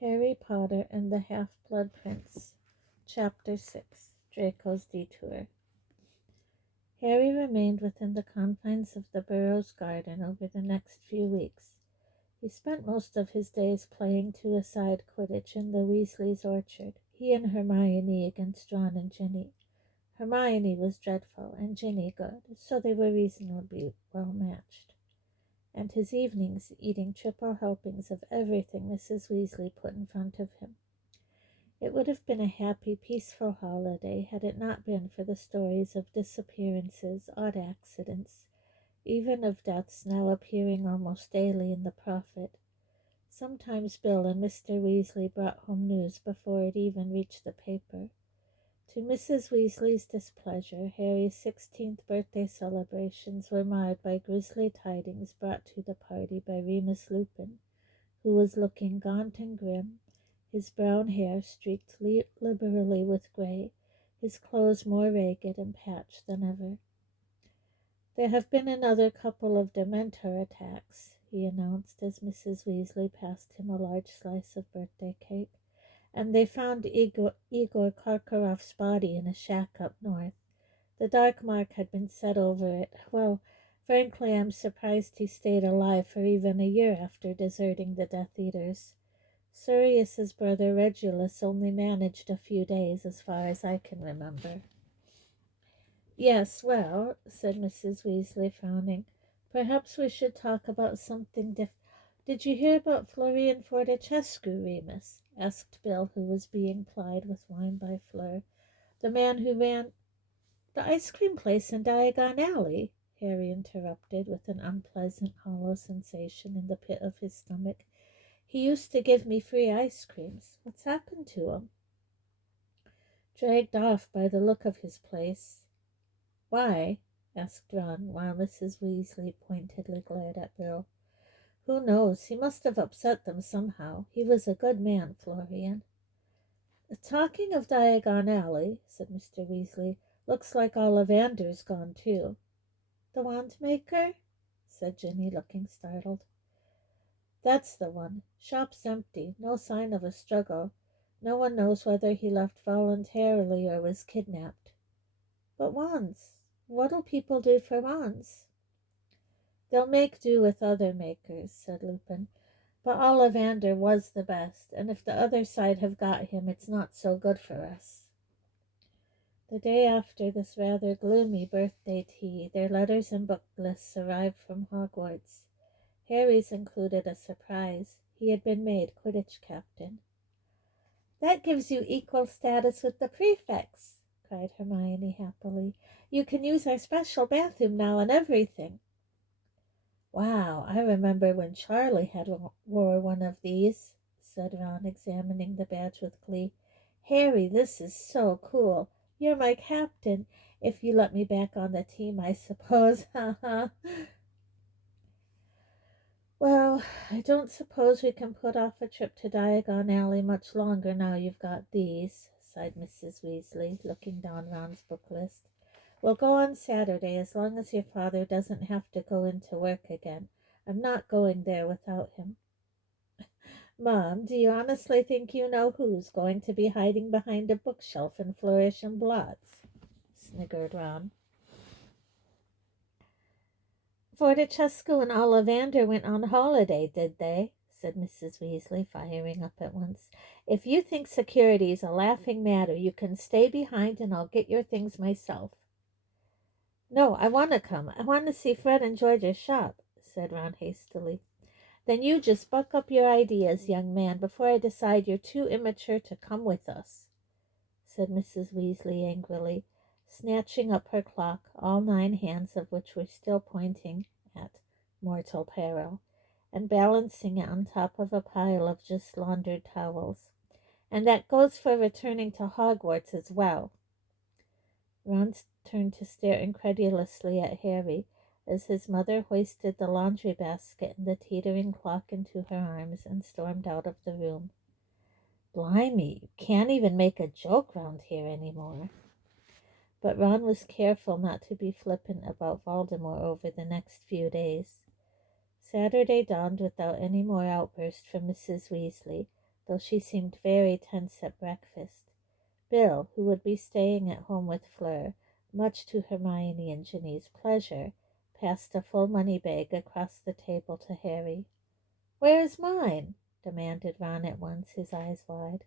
Harry Potter and the Half-Blood Prince. Chapter 6. Draco's Detour. Harry remained within the confines of the Burrows' garden over the next few weeks. He spent most of his days playing two-a-side Quidditch in the Weasleys' orchard, he and Hermione against Ron and Ginny. Hermione was dreadful and Ginny good, so they were reasonably well matched. And his evenings eating triple helpings of everything Mrs. Weasley put in front of him. It would have been a happy, peaceful holiday had it not been for the stories of disappearances, odd accidents, even of deaths now appearing almost daily in the Prophet. Sometimes Bill and Mr. Weasley brought home news before it even reached the paper. To Mrs. Weasley's displeasure, Harry's 16th birthday celebrations were marred by grisly tidings brought to the party by Remus Lupin, who was looking gaunt and grim, his brown hair streaked liberally with gray, his clothes more ragged and patched than ever. "There have been another couple of Dementor attacks," he announced as Mrs. Weasley passed him a large slice of birthday cake, "and they found Igor Karkaroff's body in a shack up north. The dark mark had been set over it. Well, frankly, I'm surprised he stayed alive for even a year after deserting the Death Eaters. Sirius's brother Regulus only managed a few days, as far as I can remember." "Yes, well," said Mrs. Weasley, frowning, "perhaps we should talk about something different." "Did you hear about Florian Fortescue, Remus?" asked Bill, who was being plied with wine by Fleur. "The man who ran—" "The ice cream place in Diagon Alley," Harry interrupted, with an unpleasant hollow sensation in the pit of his stomach. "He used to give me free ice creams. What's happened to him?" "Dragged off by the look of his place." "Why?" asked Ron, while Mrs. Weasley pointedly glared at Bill. "Who knows? He must have upset them somehow. He was a good man, Florian." "Talking of Diagon Alley," said Mr. Weasley, "looks like Ollivander's gone too." "The wand maker?" said Ginny, looking startled. "That's the one. Shop's empty. No sign of a struggle. No one knows whether he left voluntarily or was kidnapped." "But wands? What'll people do for wands?" "They'll make do with other makers," said Lupin. "But Ollivander was the best, and if the other side have got him, it's not so good for us." The day after this rather gloomy birthday tea, their letters and book lists arrived from Hogwarts. Harry's included a surprise. He had been made Quidditch captain. "That gives you equal status with the prefects," cried Hermione happily. "You can use our special bathroom now and everything." "Wow, I remember when Charlie had wore one of these," said Ron, examining the badge with glee. "Harry, this is so cool. You're my captain, if you let me back on the team, I suppose. Ha ha." "Well, I don't suppose we can put off a trip to Diagon Alley much longer now you've got these," sighed Mrs. Weasley, looking down Ron's book list. "We'll go on Saturday, as long as your father doesn't have to go into work again. I'm not going there without him." "Mom, do you honestly think you know who's going to be hiding behind a bookshelf in Flourish and Blots?" sniggered Ron. "Fortescue and Ollivander went on holiday, did they?" said Mrs. Weasley, firing up at once. "If you think security's a laughing matter, you can stay behind and I'll get your things myself." "No, I want to come. I want to see Fred and George's shop," said Ron hastily. "Then you just buck up your ideas, young man, before I decide you're too immature to come with us," said Mrs. Weasley angrily, snatching up her clock, all 9 hands of which were still pointing at mortal peril, and balancing it on top of a pile of just laundered towels. "And that goes for returning to Hogwarts as well." Ron turned to stare incredulously at Harry as his mother hoisted the laundry basket and the teetering clock into her arms and stormed out of the room. "Blimey, you can't even make a joke round here anymore." But Ron was careful not to be flippant about Voldemort over the next few days. Saturday dawned without any more outbursts from Mrs. Weasley, though she seemed very tense at breakfast. Bill, who would be staying at home with Fleur, much to Hermione and Ginny's pleasure, passed a full money bag across the table to Harry. "Where is mine?" demanded Ron at once, his eyes wide.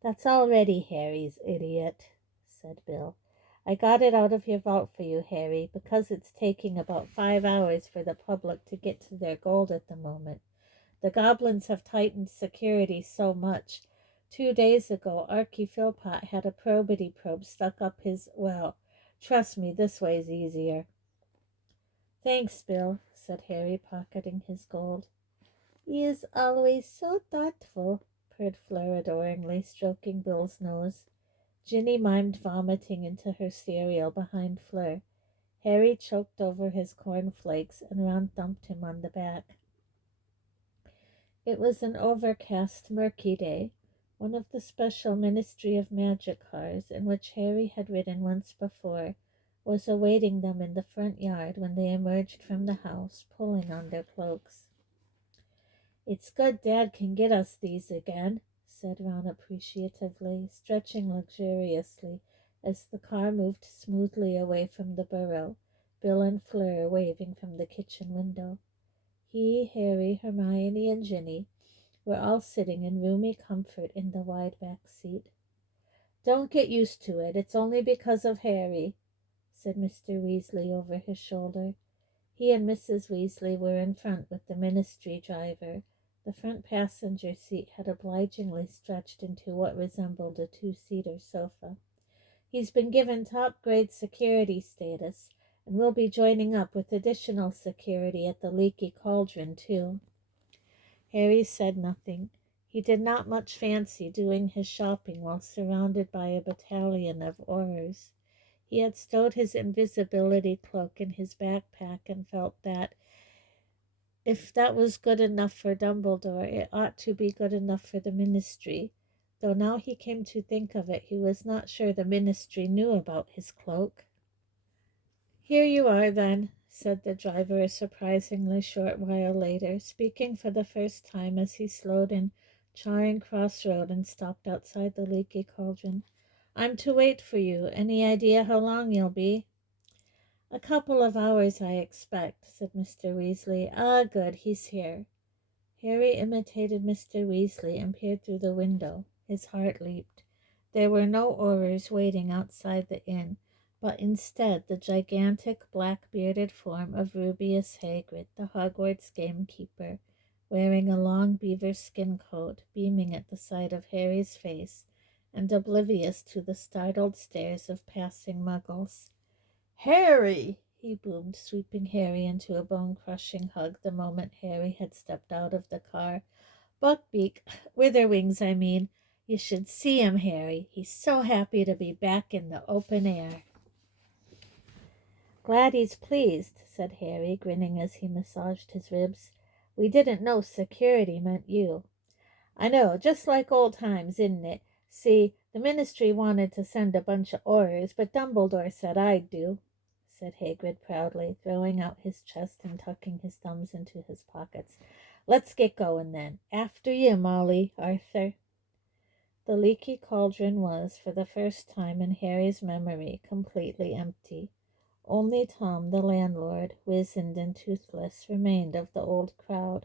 "That's already Harry's, idiot," said Bill. "I got it out of your vault for you, Harry, because it's taking about 5 hours for the public to get to their gold at the moment. The goblins have tightened security so much. 2 days ago, Archie Philpott had a probity probe stuck up his, well, trust me, this way's easier." "Thanks, Bill," said Harry, pocketing his gold. "He is always so thoughtful," purred Fleur adoringly, stroking Bill's nose. Ginny mimed vomiting into her cereal behind Fleur. Harry choked over his cornflakes, and Ron thumped him on the back. It was an overcast, murky day. One of the special Ministry of Magic cars, in which Harry had ridden once before, was awaiting them in the front yard when they emerged from the house, pulling on their cloaks. "It's good Dad can get us these again," said Ron appreciatively, stretching luxuriously as the car moved smoothly away from the burrow, Bill and Fleur waving from the kitchen window. He, Harry, Hermione, and Ginny were all sitting in roomy comfort in the wide back seat. "Don't get used to it. It's only because of Harry," said Mr. Weasley over his shoulder. He and Mrs. Weasley were in front with the ministry driver. The front passenger seat had obligingly stretched into what resembled a 2-seater sofa. "He's been given top-grade security status, and will be joining up with additional security at the Leaky Cauldron, too." Harry said nothing. He did not much fancy doing his shopping while surrounded by a battalion of Aurors. He had stowed his invisibility cloak in his backpack and felt that if that was good enough for Dumbledore, it ought to be good enough for the Ministry, though now he came to think of it, he was not sure the Ministry knew about his cloak. "Here you are, then," said the driver a surprisingly short while later, speaking for the first time as he slowed in Charing Cross Road and stopped outside the Leaky Cauldron. "I'm to wait for you. Any idea how long you'll be?" "A couple of hours, I expect," said Mr. Weasley. "Ah, good, he's here." Harry imitated Mr. Weasley and peered through the window. His heart leaped. There were no Aurors waiting outside the inn, but instead the gigantic black-bearded form of Rubeus Hagrid, the Hogwarts gamekeeper, wearing a long beaver skin coat, beaming at the sight of Harry's face, and oblivious to the startled stares of passing muggles. "Harry!" he boomed, sweeping Harry into a bone-crushing hug the moment Harry had stepped out of the car. "Buckbeak, Witherwings, I mean. You should see him, Harry. He's so happy to be back in the open air." "Glad he's pleased," said Harry, grinning as he massaged his ribs. "We didn't know security meant you." "I know, just like old times, isn't it? See, the Ministry wanted to send a bunch of Aurors, but Dumbledore said I'd do," said Hagrid proudly, throwing out his chest and tucking his thumbs into his pockets. "Let's get going, then. After you, Molly, Arthur." The Leaky Cauldron was, for the first time in Harry's memory, completely empty. Only Tom, the landlord, wizened and toothless, remained of the old crowd.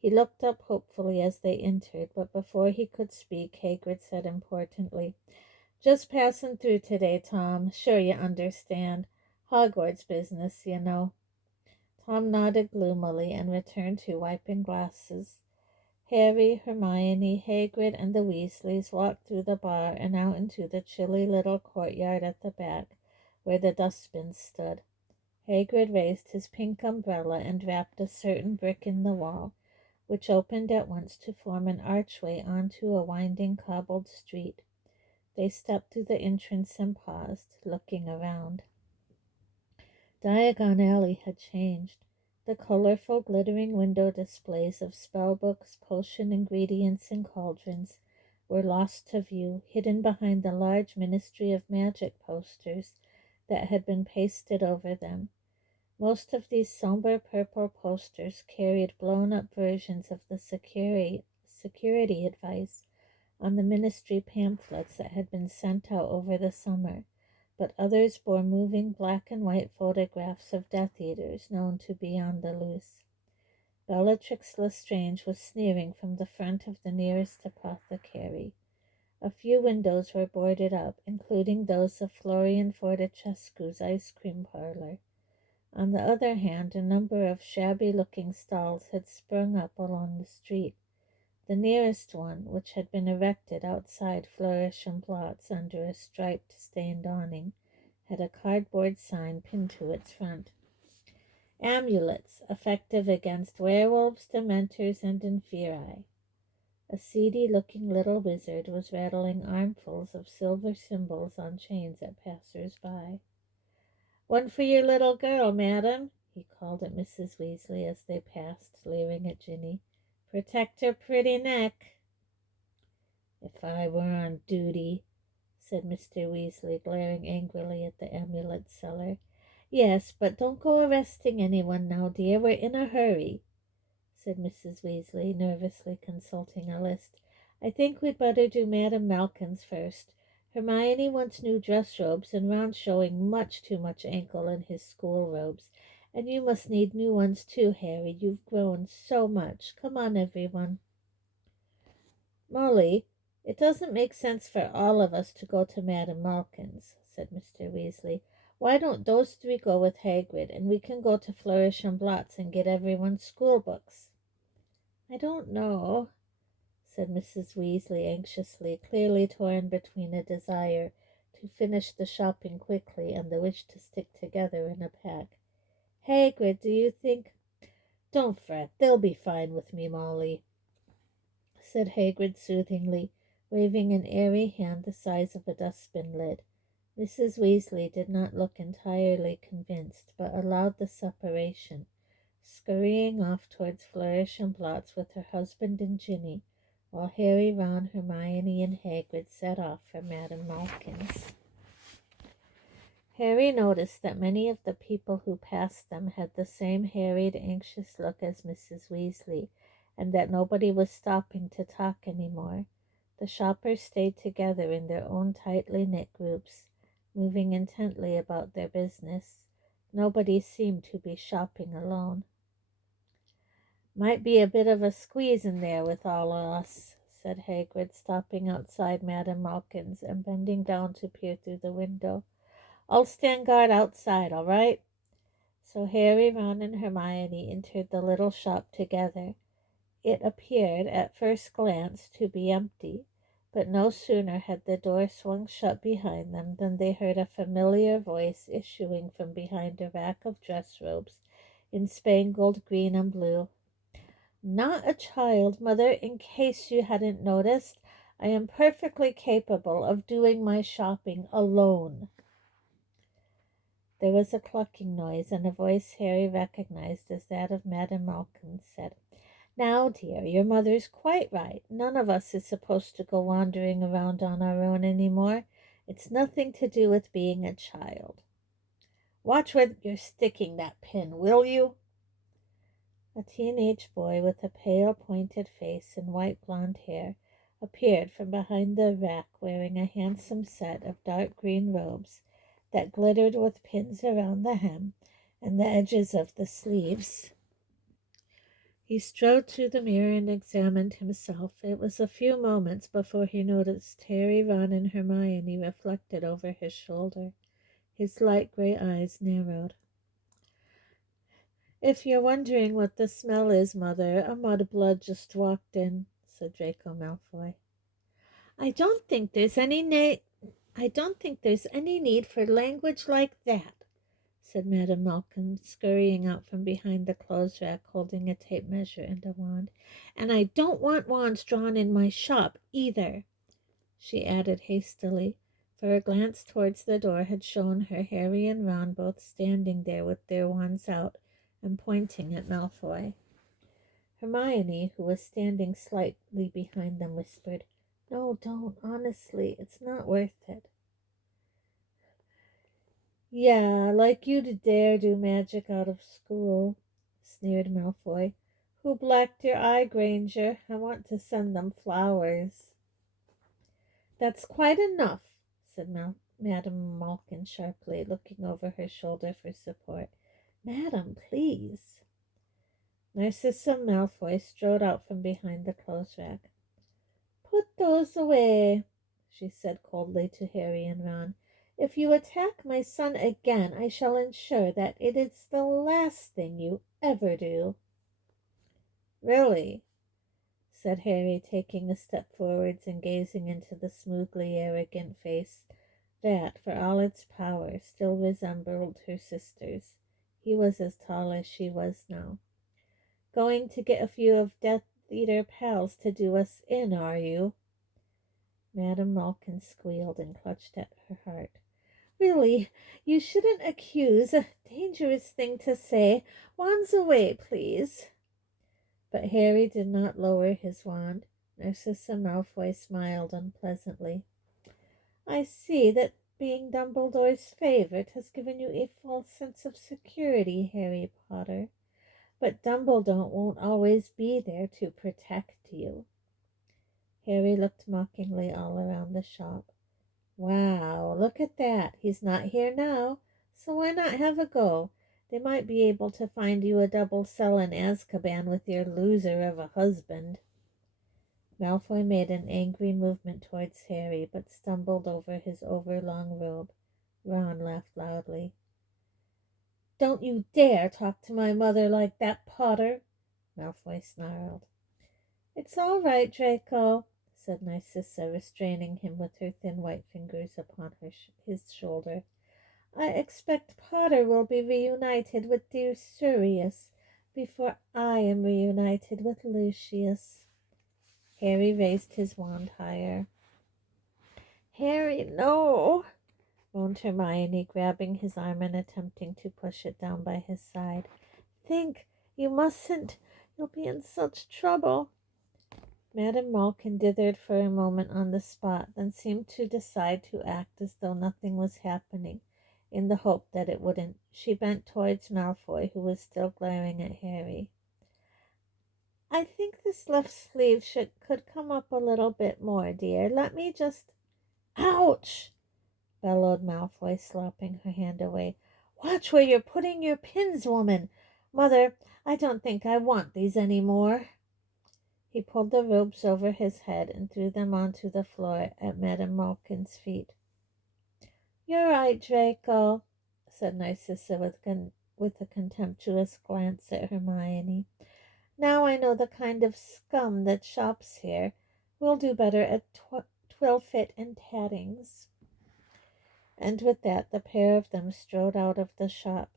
He looked up hopefully as they entered, but before he could speak, Hagrid said importantly, "Just passing through today, Tom. Sure you understand. Hogwarts business, you know." Tom nodded gloomily and returned to wiping glasses. Harry, Hermione, Hagrid, and the Weasleys walked through the bar and out into the chilly little courtyard at the back, where the dustbins stood. Hagrid raised his pink umbrella and rapped a certain brick in the wall, which opened at once to form an archway onto a winding cobbled street. They stepped through the entrance and paused, looking around. Diagon Alley had changed. The colorful, glittering window displays of spellbooks, potion ingredients, and cauldrons were lost to view, hidden behind the large Ministry of Magic posters that had been pasted over them. Most of these somber purple posters carried blown-up versions of the security security advice on the ministry pamphlets that had been sent out over the summer, but others bore moving black and white photographs of Death Eaters known to be on the loose. Bellatrix Lestrange was sneering from the front of the nearest apothecary. A few windows were boarded up, including those of Florian Fortescue's ice cream parlor. On the other hand, a number of shabby-looking stalls had sprung up along the street. The nearest one, which had been erected outside Flourish and Blots under a striped, stained awning, had a cardboard sign pinned to its front. Amulets, effective against werewolves, dementors, and inferi. A seedy-looking little wizard was rattling armfuls of silver symbols on chains at passers-by. "One for your little girl, madam," he called at Mrs. Weasley as they passed, leering at Ginny. "Protect her pretty neck." "If I were on duty," said Mr. Weasley, glaring angrily at the amulet seller. "Yes, but don't go arresting anyone now, dear. We're in a hurry," said Mrs. Weasley, nervously consulting a list. "I think we'd better do Madame Malkin's first. Hermione wants new dress robes, and Ron's showing much too much ankle in his school robes. And you must need new ones too, Harry. You've grown so much. Come on, everyone." "Molly, it doesn't make sense for all of us to go to Madame Malkin's," said Mr. Weasley. "Why don't those three go with Hagrid, and we can go to Flourish and Blots and get everyone's school books?" "I don't know," said Mrs. Weasley anxiously, clearly torn between a desire to finish the shopping quickly and the wish to stick together in a pack. "Hagrid, do you think—" "Don't fret, they'll be fine with me, Molly," said Hagrid soothingly, waving an airy hand the size of a dustbin lid. Mrs. Weasley did not look entirely convinced, but allowed the separation, scurrying off towards Flourish and Blots with her husband and Ginny, while Harry, Ron, Hermione, and Hagrid set off for Madame Malkin's. Harry noticed that many of the people who passed them had the same harried, anxious look as Mrs. Weasley, and that nobody was stopping to talk any more. The shoppers stayed together in their own tightly knit groups, moving intently about their business. Nobody seemed to be shopping alone. "Might be a bit of a squeeze in there with all of us," said Hagrid, stopping outside Madame Malkin's and bending down to peer through the window. "I'll stand guard outside, all right?" So Harry, Ron, and Hermione entered the little shop together. It appeared, at first glance, to be empty, but no sooner had the door swung shut behind them than they heard a familiar voice issuing from behind a rack of dress robes in spangled green and blue. "Not a child, Mother, in case you hadn't noticed. I am perfectly capable of doing my shopping alone." There was a clucking noise, and a voice Harry recognized as that of Madame Malkin said, "Now, dear, your mother's quite right. None of us is supposed to go wandering around on our own any more. It's nothing to do with being a child. Watch where you're sticking that pin, will you?" A teenage boy with a pale, pointed face and white blonde hair appeared from behind the rack wearing a handsome set of dark green robes that glittered with pins around the hem and the edges of the sleeves. He strode to the mirror and examined himself. It was a few moments before he noticed Harry, Ron, and Hermione reflected over his shoulder. His light gray eyes narrowed. "If you're wondering what the smell is, Mother, a mudblood just walked in," said Draco Malfoy. I don't think there's any need for language like that," said Madame Malkin, scurrying out from behind the clothes rack, holding a tape measure and a wand. "And I don't want wands drawn in my shop, either," she added hastily, for a glance towards the door had shown her Harry and Ron both standing there with their wands out and pointing at Malfoy. Hermione, who was standing slightly behind them, whispered, "No, don't. Honestly, it's not worth it." "Yeah, like you to dare do magic out of school," sneered Malfoy. Who blacked your eye, Granger? I want to send them flowers. That's quite enough, said Madame Malkin sharply, looking over her shoulder for support. Madam, please. Narcissa Malfoy strode out from behind the clothes rack. Put those away, she said coldly to Harry and Ron. If you attack my son again, I shall ensure that it is the last thing you ever do. Really? Said Harry, taking a step forwards and gazing into the smoothly arrogant face that, for all its power, still resembled her sister's. He was as tall as she was now. Going to get a few of Death Eater pals to do us in, are you? Madame Malkin squealed and clutched at her heart. Really, you shouldn't accuse. A dangerous thing to say. Wands away, please. But Harry did not lower his wand. Narcissa Malfoy smiled unpleasantly. I see that being Dumbledore's favorite has given you a false sense of security, Harry Potter. But Dumbledore won't always be there to protect you. Harry looked mockingly all around the shop. Wow, look at that. He's not here now, so why not have a go? They might be able to find you a double cell in Azkaban with your loser of a husband. Malfoy made an angry movement towards Harry, but stumbled over his overlong robe. Ron laughed loudly. Don't you dare talk to my mother like that, Potter, Malfoy snarled. It's all right, Draco, said Narcissa, restraining him with her thin white fingers upon his shoulder. I expect Potter will be reunited with dear Sirius before I am reunited with Lucius. Harry raised his wand higher. Harry, no, moaned Hermione, grabbing his arm and attempting to push it down by his side. Think, you mustn't. You'll be in such trouble. Madame Malkin dithered for a moment on the spot, then seemed to decide to act as though nothing was happening, in the hope that it wouldn't. She bent towards Malfoy, who was still glaring at Harry. I think this left sleeve could come up a little bit more, dear. Let me just... Ouch! Bellowed Malfoy, slapping her hand away. Watch where you're putting your pins, woman. Mother, I don't think I want these any more. He pulled the robes over his head and threw them onto the floor at Madame Malkin's feet. You're right, Draco, said Narcissa with a contemptuous glance at Hermione. Now I know the kind of scum that shops here. We'll do better at Twilfit and Tattings. And with that, the pair of them strode out of the shop,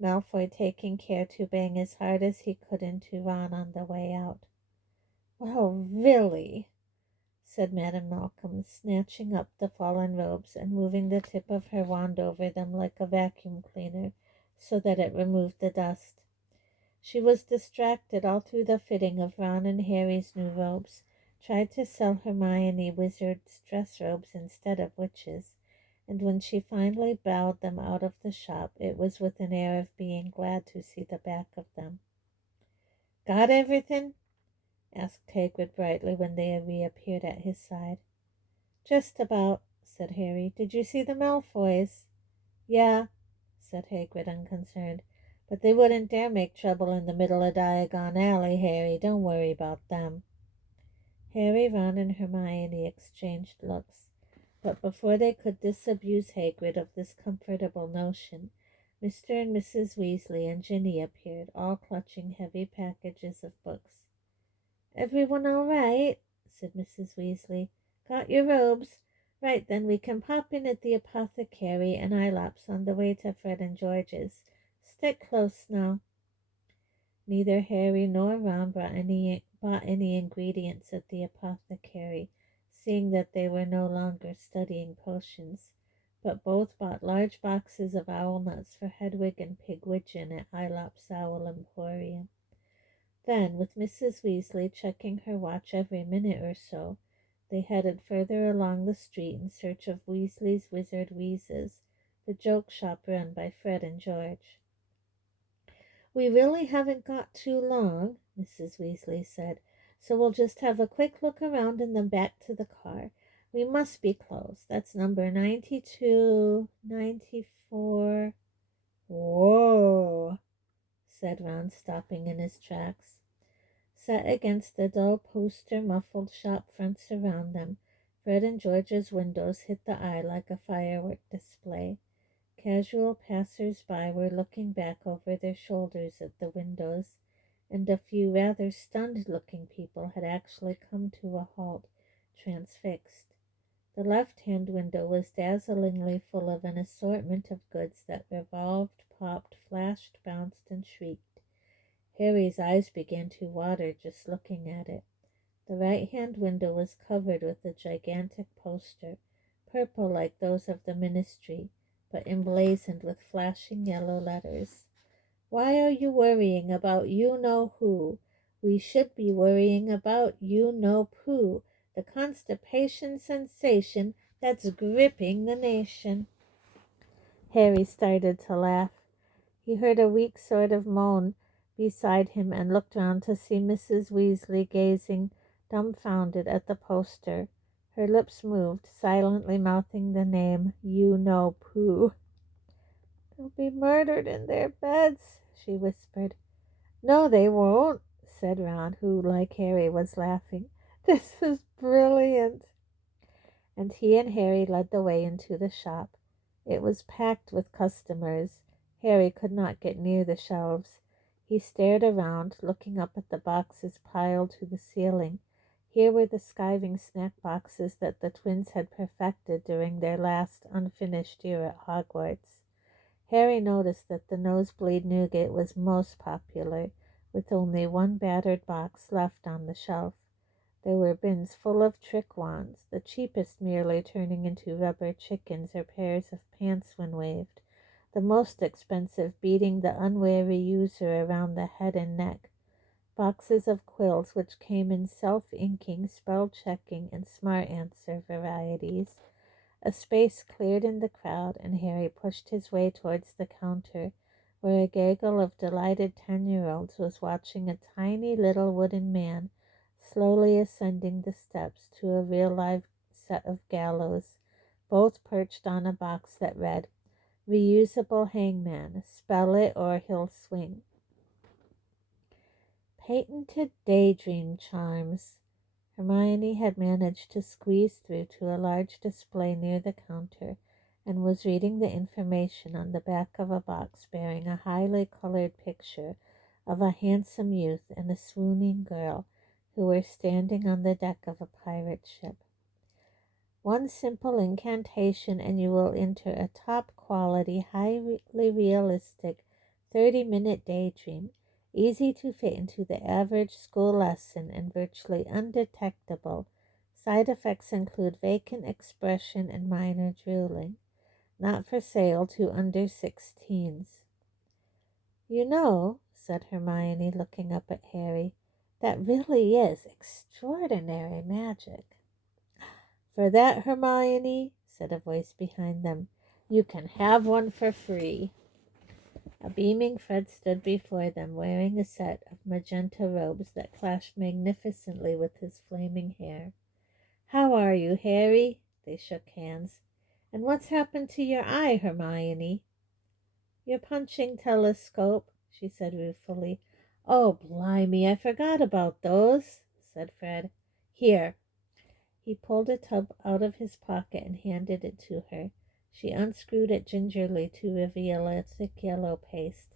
Malfoy taking care to bang as hard as he could into Ron on the way out. Well, really, said Madame Malkin, snatching up the fallen robes and moving the tip of her wand over them like a vacuum cleaner so that it removed the dust. She was distracted all through the fitting of Ron and Harry's new robes, tried to sell Hermione wizards' dress robes instead of witches', and when she finally bowed them out of the shop, it was with an air of being glad to see the back of them. Got everything? Asked Hagrid brightly when they reappeared at his side. Just about, said Harry. Did you see the Malfoys? Yeah, said Hagrid, unconcerned. But they wouldn't dare make trouble in the middle of Diagon Alley, Harry. Don't worry about them. Harry, Ron, and Hermione exchanged looks. But before they could disabuse Hagrid of this comfortable notion, Mr. and Mrs. Weasley and Ginny appeared, all clutching heavy packages of books. Everyone all right? Said Mrs. Weasley. Got your robes? Right, then we can pop in at the apothecary and Ilops on the way to Fred and George's. Stick close now. Neither Harry nor Ron bought any ingredients at the apothecary, seeing that they were no longer studying potions, but both bought large boxes of owl nuts for Hedwig and Pigwidgeon at Ilops Owl Emporium. Then, with Mrs. Weasley checking her watch every minute or so, they headed further along the street in search of Weasley's Wizard Wheezes, the joke shop run by Fred and George. We really haven't got too long, Mrs. Weasley said. So we'll just have a quick look around and then back to the car. We must be close. That's number 92, 94. Whoa, said Ron, stopping in his tracks. Set against the dull poster-muffled shop fronts around them, Fred and George's windows hit the eye like a firework display. Casual passers-by were looking back over their shoulders at the windows, and a few rather stunned-looking people had actually come to a halt, transfixed. The left-hand window was dazzlingly full of an assortment of goods that revolved, popped, flashed, bounced, and shrieked. Harry's eyes began to water just looking at it. The right-hand window was covered with a gigantic poster, purple like those of the ministry, but emblazoned with flashing yellow letters. Why are you worrying about you-know-who? We should be worrying about you-know-poo, the constipation sensation that's gripping the nation. Harry started to laugh. He heard a weak sort of moan beside him and looked round to see Mrs. Weasley gazing dumbfounded at the poster. Her lips moved, silently mouthing the name You-Know-Pooh. They'll be murdered in their beds, she whispered. No, they won't, said Ron, who, like Harry, was laughing. This is brilliant. And he and Harry led the way into the shop. It was packed with customers. Harry could not get near the shelves. He stared around, looking up at the boxes piled to the ceiling. Here were the skiving snack boxes that the twins had perfected during their last unfinished year at Hogwarts. Harry noticed that the nosebleed nougat was most popular, with only one battered box left on the shelf. There were bins full of trick wands, the cheapest merely turning into rubber chickens or pairs of pants when waved, the most expensive beating the unwary user around the head and neck. Boxes of quills which came in self-inking, spell-checking, and smart answer varieties. A space cleared in the crowd, and Harry pushed his way towards the counter, where a gaggle of delighted 10-year-olds was watching a tiny little wooden man slowly ascending the steps to a real live set of gallows, both perched on a box that read, Reusable Hangman, spell it or he'll swing. Patented daydream charms. Hermione had managed to squeeze through to a large display near the counter and was reading the information on the back of a box bearing a highly colored picture of a handsome youth and a swooning girl who were standing on the deck of a pirate ship. One simple incantation and you will enter a top-quality, highly realistic 30-minute daydream, easy to fit into the average school lesson and virtually undetectable. Side effects include vacant expression and minor drooling. Not for sale to under 16s. You know, said Hermione, looking up at Harry, that really is extraordinary magic. For that, Hermione, said a voice behind them, you can have one for free. A beaming Fred stood before them, wearing a set of magenta robes that clashed magnificently with his flaming hair. How are you, Harry? They shook hands. And what's happened to your eye, Hermione? Your punching telescope, she said ruefully. Oh, blimey, I forgot about those, said Fred. Here. He pulled a tub out of his pocket and handed it to her. She unscrewed it gingerly to reveal a thick yellow paste.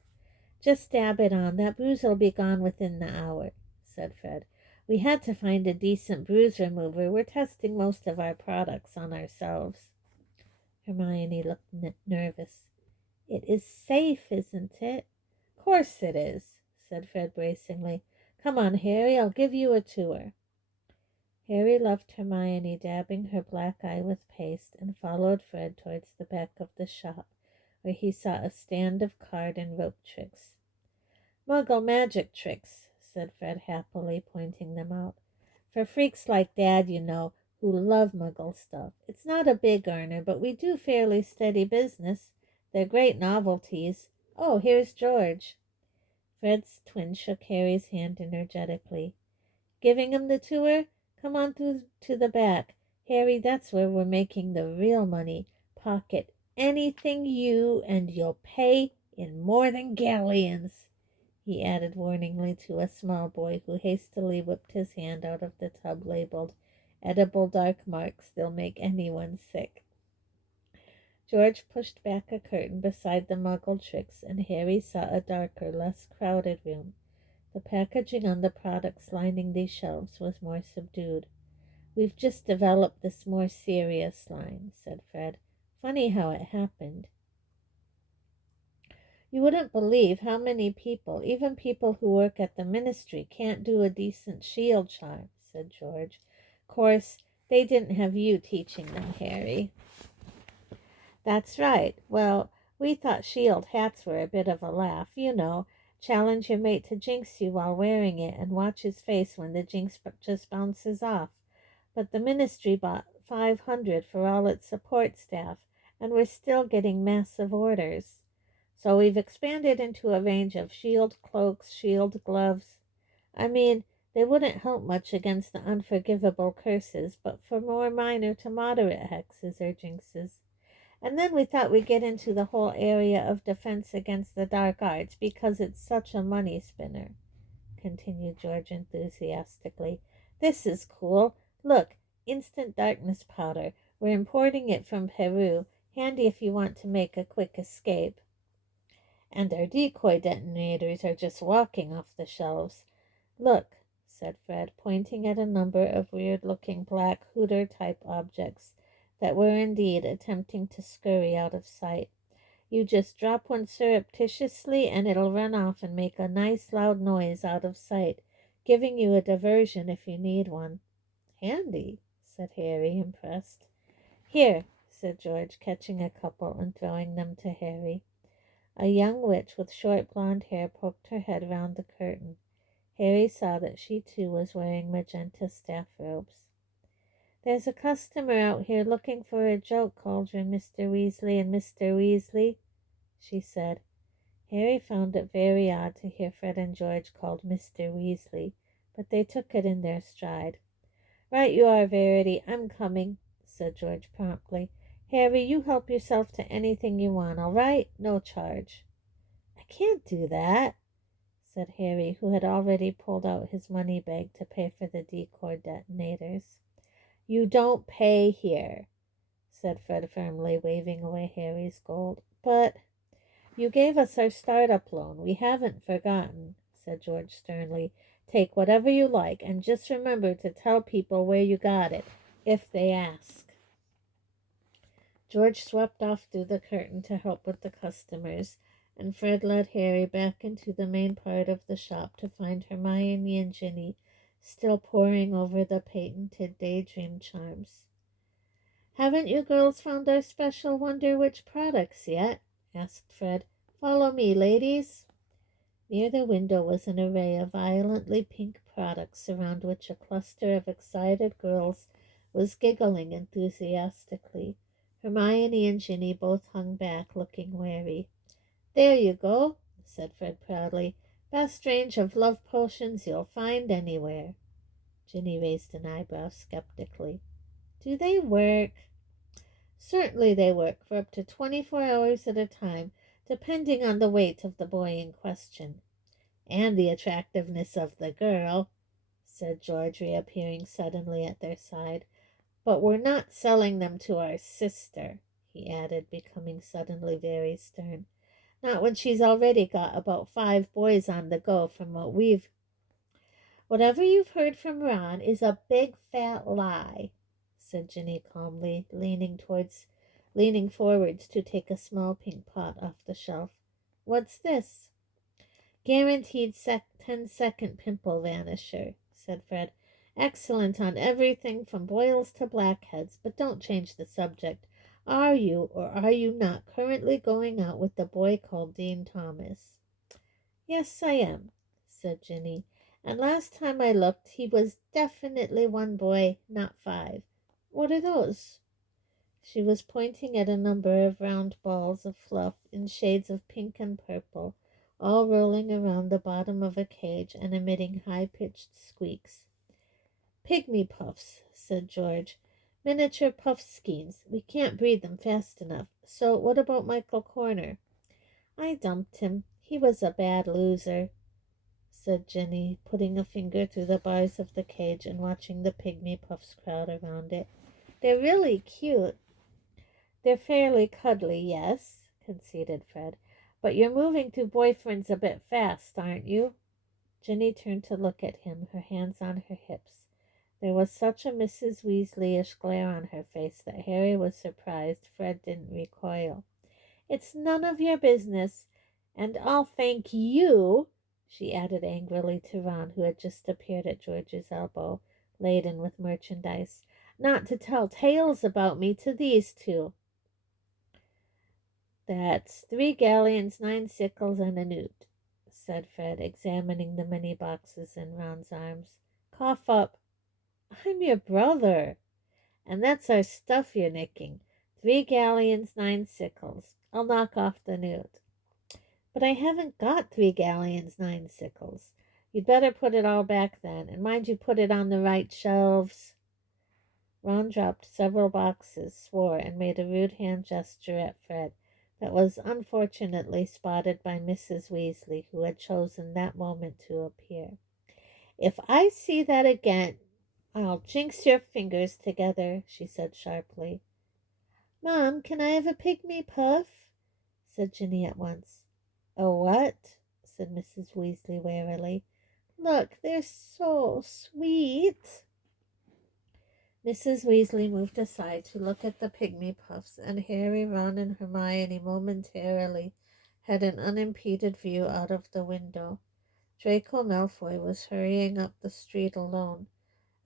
Just dab it on. That bruise'll be gone within the hour, said Fred. We had to find a decent bruise remover. We're testing most of our products on ourselves. Hermione looked nervous. It is safe, isn't it? Course it is, said Fred bracingly. Come on, Harry, I'll give you a tour. Harry left Hermione dabbing her black eye with paste and followed Fred towards the back of the shop, where he saw a stand of card and rope tricks. Muggle magic tricks, said Fred happily, pointing them out. For freaks like Dad, you know, who love Muggle stuff. It's not a big earner, but we do fairly steady business. They're great novelties. Oh, here's George. Fred's twin shook Harry's hand energetically. Giving him the tour? Come on through to the back. Harry, that's where we're making the real money. Pocket anything and you'll pay in more than galleons, he added warningly to a small boy who hastily whipped his hand out of the tub labeled, "Edible dark marks, they'll make anyone sick." George pushed back a curtain beside the Muggle tricks, and Harry saw a darker, less crowded room. The packaging on the products lining these shelves was more subdued. "We've just developed this more serious line," said Fred. "Funny how it happened. You wouldn't believe how many people, even people who work at the ministry, can't do a decent shield charm," said George. "Course, they didn't have you teaching them, Harry." "That's right. Well, we thought shield hats were a bit of a laugh. Challenge your mate to jinx you while wearing it and watch his face when the jinx just bounces off. But the ministry bought 500 for all its support staff, and we're still getting massive orders. So we've expanded into a range of shield cloaks, shield gloves. I mean, they wouldn't help much against the unforgivable curses, but for more minor to moderate hexes or jinxes. And then we thought we'd get into the whole area of defense against the dark arts because it's such a money spinner," continued George enthusiastically. "This is cool. Look, instant darkness powder. We're importing it from Peru. Handy if you want to make a quick escape. And our decoy detonators are just walking off the shelves. Look," said Fred, pointing at a number of weird-looking black hooter-type objects that were indeed attempting to scurry out of sight. "You just drop one surreptitiously and it'll run off and make a nice loud noise out of sight, giving you a diversion if you need one." "Handy," said Harry, impressed. "Here," said George, catching a couple and throwing them to Harry. A young witch with short blonde hair poked her head round the curtain. Harry saw that she too was wearing magenta staff robes. "There's a customer out here looking for a joke cauldron, Mr. Weasley and Mr. Weasley," she said. Harry found it very odd to hear Fred and George called Mr. Weasley, but they took it in their stride. "Right you are, Verity. I'm coming," said George promptly. "Harry, you help yourself to anything you want, all right? No charge." "I can't do that," said Harry, who had already pulled out his money bag to pay for the decoy detonators. "You don't pay here," said Fred firmly, waving away Harry's gold. "But—" "You gave us our startup loan. We haven't forgotten," said George sternly. "Take whatever you like, and just remember to tell people where you got it, if they ask." George swept off through the curtain to help with the customers, and Fred led Harry back into the main part of the shop to find Hermione and Ginny still poring over the patented daydream charms. "Haven't you girls found our special Wonder Witch products yet?" asked Fred. "Follow me, ladies." Near the window was an array of violently pink products around which a cluster of excited girls was giggling enthusiastically. Hermione and Ginny both hung back, looking wary. "There you go," said Fred proudly. "Best range of love potions you'll find anywhere." Ginny raised an eyebrow skeptically. "Do they work?" "Certainly they work for up to 24 hours at a time, depending on the weight of the boy in question." "And the attractiveness of the girl," said George, reappearing suddenly at their side. "But we're not selling them to our sister," he added, becoming suddenly very stern. "Not when she's already got about 5 boys on the go from what we've—" "Whatever you've heard from Ron is a big fat lie," said Ginny calmly, leaning forwards to take a small pink pot off the shelf. "What's this?" "Guaranteed 10-second pimple vanisher," said Fred. "Excellent on everything from boils to blackheads. But don't change the subject. Are you or are you not currently going out with the boy called Dean Thomas?" "Yes, I am," said Ginny. "And last time I looked he was definitely one boy, not 5. What are those?" She was pointing at a number of round balls of fluff in shades of pink and purple, all rolling around the bottom of a cage and emitting high-pitched squeaks. "Pygmy puffs," said George. "Miniature puffskeins. We can't breed them fast enough. So what about Michael Corner?" "I dumped him. He was a bad loser," said Jenny, putting a finger through the bars of the cage and watching the pygmy puffs crowd around it. "They're really cute." "They're fairly cuddly, yes," conceded Fred. "But you're moving to boyfriends a bit fast, aren't you?" Jenny turned to look at him, her hands on her hips. There was such a Mrs. Weasley-ish glare on her face that Harry was surprised Fred didn't recoil. "It's none of your business, and I'll thank you," she added angrily to Ron, who had just appeared at George's elbow, laden with merchandise, "not to tell tales about me to these two." "That's 3 galleons, 9 sickles, and a newt," said Fred, examining the many boxes in Ron's arms. "Cough up." "I'm your brother." "And that's our stuff you're nicking. 3 galleons, 9 sickles. I'll knock off the newt." "But I haven't got 3 galleons, 9 sickles." "You'd better put it all back then, and mind you put it on the right shelves." Ron dropped several boxes, swore, and made a rude hand gesture at Fred that was unfortunately spotted by Mrs. Weasley, who had chosen that moment to appear. "If I see that again, I'll jinx your fingers together," she said sharply. "Mom, can I have a pygmy puff?" said Ginny at once. "A what?" said Mrs. Weasley warily. "Look, they're so sweet." Mrs. Weasley moved aside to look at the pygmy puffs, and Harry, Ron, and Hermione momentarily had an unimpeded view out of the window. Draco Malfoy was hurrying up the street alone.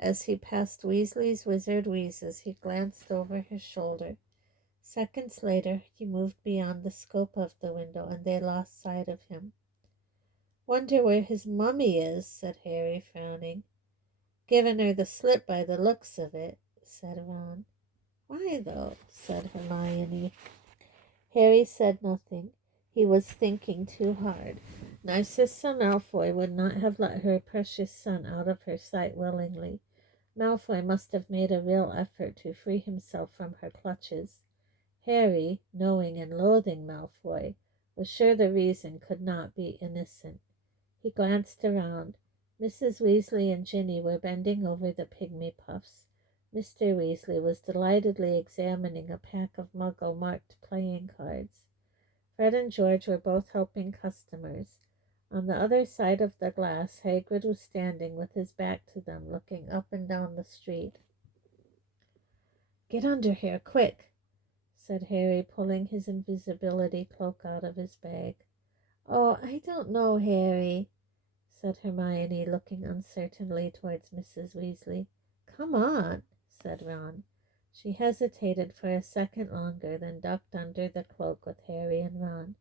As he passed Weasley's wizard wheezes, he glanced over his shoulder. Seconds later, he moved beyond the scope of the window, and they lost sight of him. "Wonder where his mummy is," said Harry, frowning. "Given her the slip by the looks of it," said Ron. "Why, though?" said Hermione. Harry said nothing. He was thinking too hard. Narcissa Malfoy would not have let her precious son out of her sight willingly. Malfoy must have made a real effort to free himself from her clutches. Harry, knowing and loathing Malfoy, was sure the reason could not be innocent. He glanced around. Mrs. Weasley and Ginny were bending over the pygmy puffs. Mr. Weasley was delightedly examining a pack of Muggle-marked playing cards. Fred and George were both helping customers. On the other side of the glass, Hagrid was standing with his back to them, looking up and down the street. "Get under here, quick," said Harry, pulling his invisibility cloak out of his bag. "Oh, I don't know, Harry," said Hermione, looking uncertainly towards Mrs. Weasley. "Come on," said Ron. She hesitated for a second longer, then ducked under the cloak with Harry and Ron.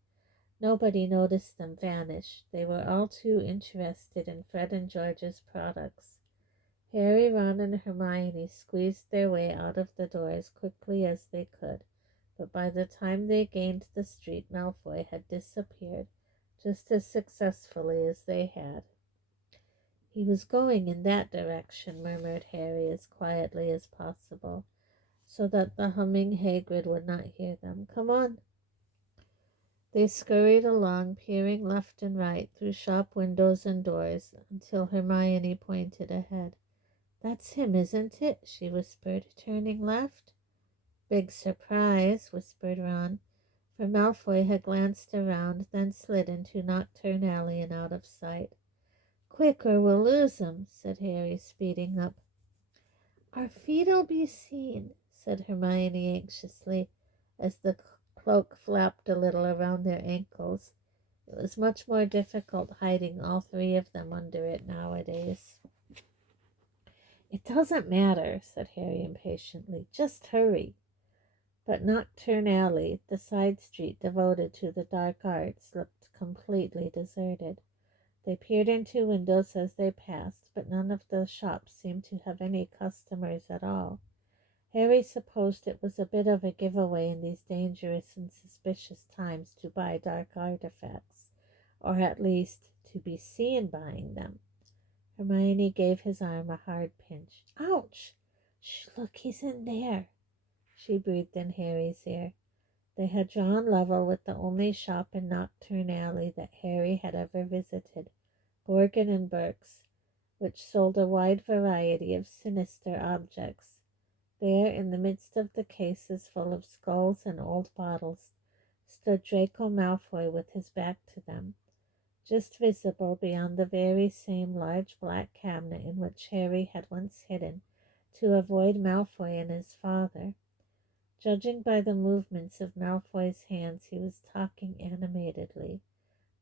Nobody noticed them vanish. They were all too interested in Fred and George's products. Harry, Ron, and Hermione squeezed their way out of the door as quickly as they could, but by the time they gained the street, Malfoy had disappeared just as successfully as they had. "He was going in that direction," murmured Harry as quietly as possible, so that the humming Hagrid would not hear them. "Come on." They scurried along, peering left and right through shop windows and doors, until Hermione pointed ahead. "That's him, isn't it?" she whispered, turning left. "Big surprise," whispered Ron, for Malfoy had glanced around, then slid into Knockturn Alley and out of sight. "Quick, or we'll lose him," said Harry, speeding up. "Our feet'll be seen," said Hermione anxiously, as the cloak flapped a little around their ankles. It was much more difficult hiding all three of them under it nowadays. "It doesn't matter," said Harry impatiently. "Just hurry." But Knockturn Alley, the side street devoted to the dark arts, looked completely deserted. They peered into windows as they passed, but none of the shops seemed to have any customers at all. Harry supposed it was a bit of a giveaway in these dangerous and suspicious times to buy dark artifacts. or at least to be seen buying them. Hermione gave his arm a hard pinch. Ouch! Shh, look, he's in there, she breathed in Harry's ear. They had drawn level with the only shop in Nocturne Alley that Harry had ever visited, Borgin and Burke's, which sold a wide variety of sinister objects. There, in the midst of the cases full of skulls and old bottles, stood Draco Malfoy with his back to them, just visible beyond the very same large black cabinet in which Harry had once hidden to avoid Malfoy and his father. Judging by the movements of Malfoy's hands, he was talking animatedly.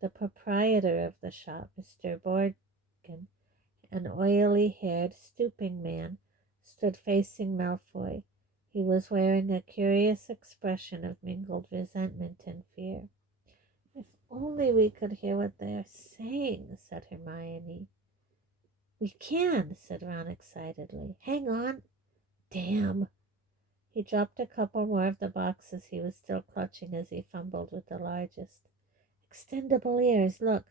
The proprietor of the shop, Mr. Borgin, an oily-haired, stooping man, stood facing Malfoy. He was wearing a curious expression of mingled resentment and fear. If only we could hear what they are saying, said Hermione. We can, said Ron excitedly. Hang on. Damn. He dropped a couple more of the boxes he was still clutching as he fumbled with the largest. Extendable ears, look.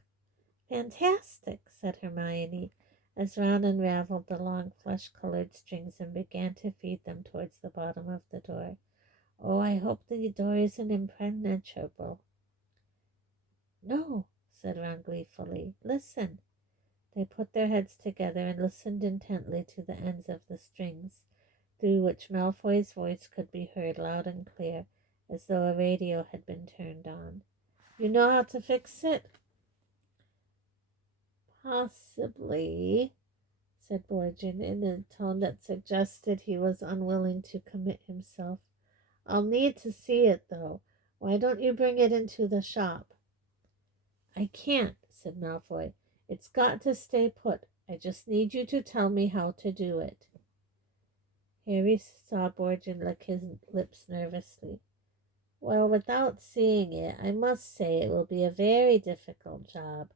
Fantastic, said Hermione, as Ron unraveled the long flesh-colored strings and began to feed them towards the bottom of the door. Oh, I hope the door isn't impenetrable. No, said Ron gleefully. Listen. They put their heads together and listened intently to the ends of the strings, through which Malfoy's voice could be heard loud and clear, as though a radio had been turned on. You know how to fix it? Possibly, said Borgin in a tone that suggested he was unwilling to commit himself. I'll need to see it, though. Why don't you bring it into the shop? I can't, said Malfoy. It's got to stay put. I just need you to tell me how to do it. Harry saw Borgin lick his lips nervously. Well, without seeing it, I must say it will be a very difficult job,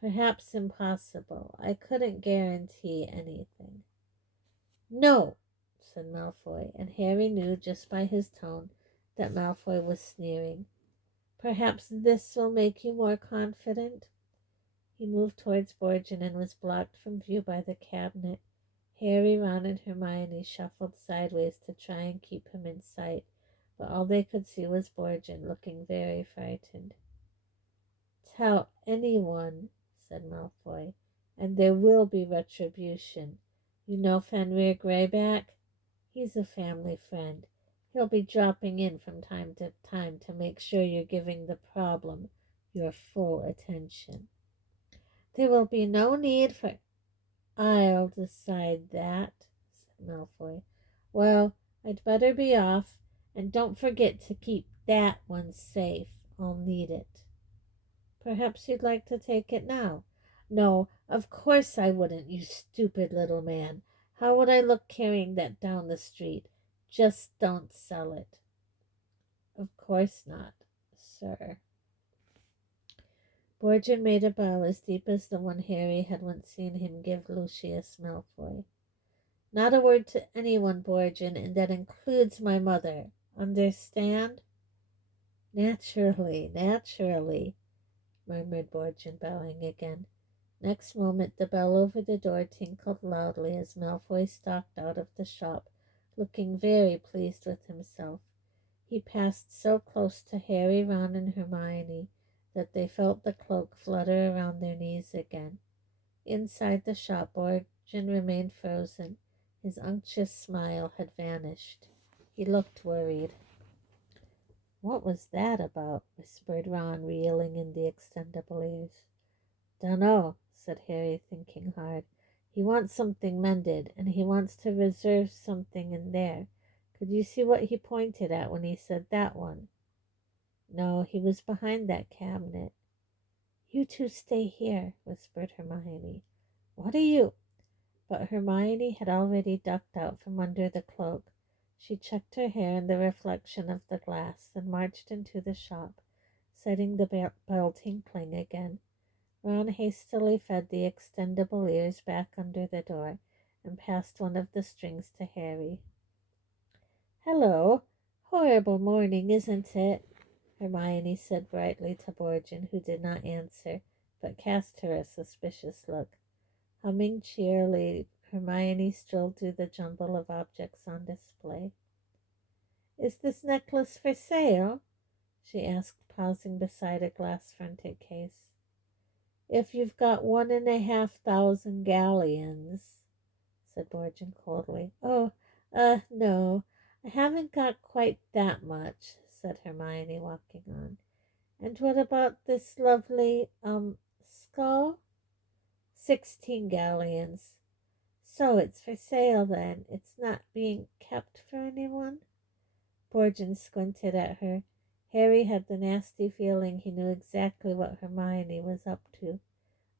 perhaps impossible. I couldn't guarantee anything. No, said Malfoy, and Harry knew just by his tone that Malfoy was sneering. Perhaps this will make you more confident? He moved towards Borgin and was blocked from view by the cabinet. Harry, Ron, and Hermione shuffled sideways to try and keep him in sight, but all they could see was Borgin, looking very frightened. Tell anyone, said Malfoy, and there will be retribution. You know Fenrir Greyback? He's a family friend. He'll be dropping in from time to make sure you're giving the problem your full attention. There will be no need for... I'll decide that, said Malfoy. Well, I'd better be off, and don't forget to keep that one safe. I'll need it. Perhaps you'd like to take it now. No, of course I wouldn't, you stupid little man. How would I look carrying that down the street? Just don't sell it. Of course not, sir. Borgin made a bow as deep as the one Harry had once seen him give Lucius Malfoy. Not a word to anyone, Borgin, and that includes my mother. Understand? Naturally, murmured Borgin, bowing again. Next moment the bell over the door tinkled loudly as Malfoy stalked out of the shop, looking very pleased with himself. He passed so close to Harry, Ron, and Hermione that they felt the cloak flutter around their knees again. Inside the shop, Borgin remained frozen. His unctuous smile had vanished. He looked worried. What was that about? Whispered Ron, reeling in the extendable ears. Dunno, said Harry, thinking hard. He wants something mended, and he wants to reserve something in there. Could you see what he pointed at when he said that one? No, he was behind that cabinet. You two stay here, whispered Hermione. What are you? But Hermione had already ducked out from under the cloak. She checked her hair in the reflection of the glass and marched into the shop, setting the bell tinkling again. Ron hastily fed the extendable ears back under the door and passed one of the strings to Harry. Hello. Horrible morning, isn't it? Hermione said brightly to Borgin, who did not answer, but cast her a suspicious look. Humming cheerily, Hermione strolled through the jumble of objects on display. "Is this necklace for sale?" she asked, pausing beside a glass-fronted case. "If you've got 1,500 galleons," said Borgin coldly. "Oh, no, I haven't got quite that much," said Hermione, walking on. "And what about this lovely, skull?" 16 galleons. "So it's for sale, then. It's not being kept for anyone?" Borgin squinted at her. Harry had the nasty feeling he knew exactly what Hermione was up to.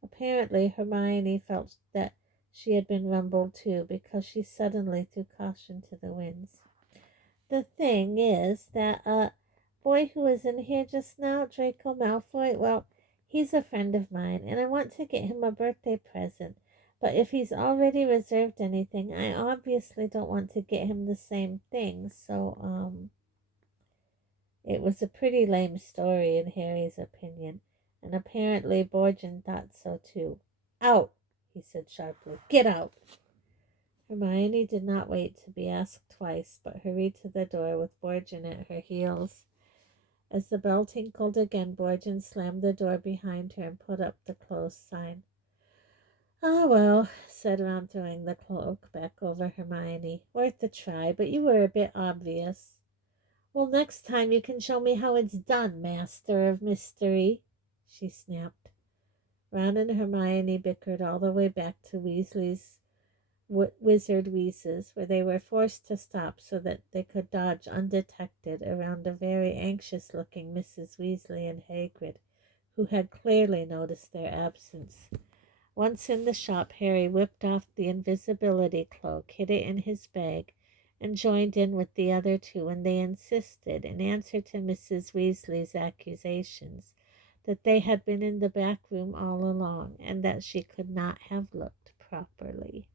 Apparently, Hermione felt that she had been rumbled too, because she suddenly threw caution to the winds. "The thing is, that boy who was in here just now, Draco Malfoy, well, he's a friend of mine, and I want to get him a birthday present. But if he's already reserved anything, I obviously don't want to get him the same thing, so, It was a pretty lame story in Harry's opinion, and apparently Borgin thought so too. "Out!" he said sharply. "Get out!" Hermione did not wait to be asked twice, but hurried to the door with Borgin at her heels. As the bell tinkled again, Borgin slammed the door behind her and put up the closed sign. "Ah, well," said Ron, throwing the cloak back over Hermione. "Worth a try, but you were a bit obvious." "Well, next time you can show me how it's done, Master of Mystery," she snapped. Ron and Hermione bickered all the way back to Weasley's Wizard Wheezes, where they were forced to stop so that they could dodge undetected around a very anxious-looking Mrs. Weasley and Hagrid, who had clearly noticed their absence. Once in the shop, Harry whipped off the invisibility cloak, hid it in his bag, and joined in with the other two when they insisted, in answer to Mrs. Weasley's accusations, that they had been in the back room all along, and that she could not have looked properly.